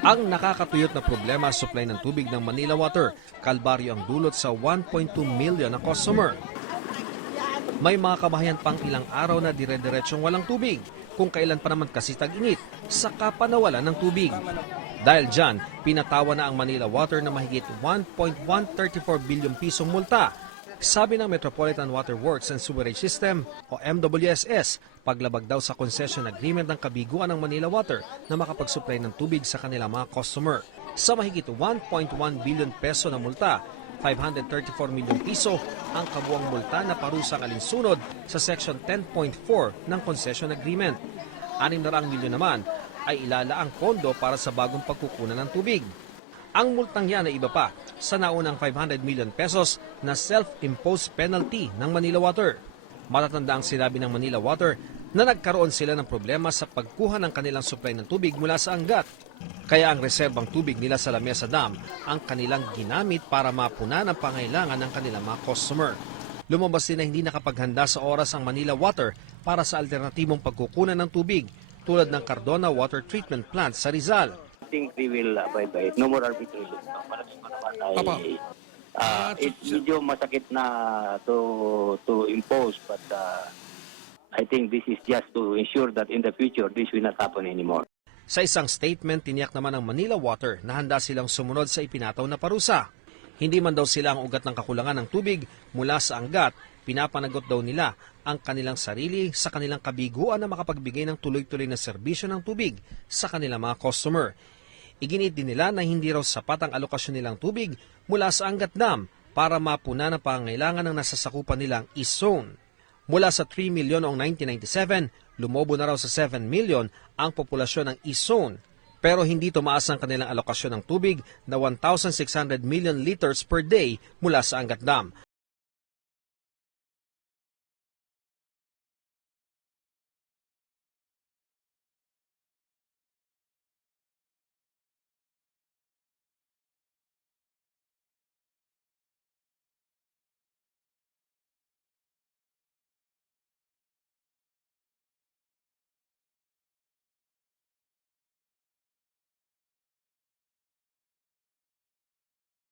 Ang nakakatuyot na problema sa supply ng tubig ng Manila Water, kalbaryo ang dulot sa 1.2 million na customer. May mga kabahayan pang ilang araw na dire-diretsyong walang tubig, kung kailan pa naman kasi tag-init, saka pa nawalan ng tubig. Dahil dyan, pinatawa na ang Manila Water na mahigit 1.134 bilyong pisong multa. Sabi ng Metropolitan Water Works and Sewerage System o MWSS, paglabag daw sa concession agreement ng kabiguan ng Manila Water na makapag-supply ng tubig sa kanilang mga customer. Sa mahigit 1.1 billion peso na multa, 534 milyong piso ang kabuang multa na parusang alinsunod sa Section 10.4 ng concession agreement. 600 milyon naman ay ilalaang pondo para sa bagong pagkukunan ng tubig. Ang multang yan ay iba pa sa naunang 500 million pesos na self-imposed penalty ng Manila Water. Matatanda ang sinabi ng Manila Water na nagkaroon sila ng problema sa pagkuha ng kanilang supply ng tubig mula sa Angat. Kaya ang reserbang tubig nila sa Lamesa Dam ang kanilang ginamit para mapunan ang pangailangan ng kanilang mga customer. Lumabas din na hindi nakapaghanda sa oras ang Manila Water para sa alternatibong pagkukunan ng tubig tulad ng Cardona Water Treatment Plant sa Rizal. I think they will abide by it. No more arbitration. Maraming naman ay medyo masakit na to impose, but I think this is just to ensure that in the future this will not happen anymore. Sa isang statement, tiniyak naman ng Manila Water na handa silang sumunod sa ipinataw na parusa. Hindi man daw sila ang ugat ng kakulangan ng tubig mula sa Angat, pinapanagot daw nila ang kanilang sarili sa kanilang kabiguan na makapagbigay ng tuloy-tuloy na serbisyo ng tubig sa kanilang mga customer. Iginit din nila na hindi raw sapat ang alokasyon nilang tubig mula sa Angat Dam para mapunan ang pangangailangan ng nasasakupan nilang East Zone. Mula sa 3 milyon noong 1997, lumobo na raw sa 7 milyon ang populasyon ng East Zone. Pero hindi tumaas ang kanilang alokasyon ng tubig na 1,600 million liters per day mula sa Angat Dam.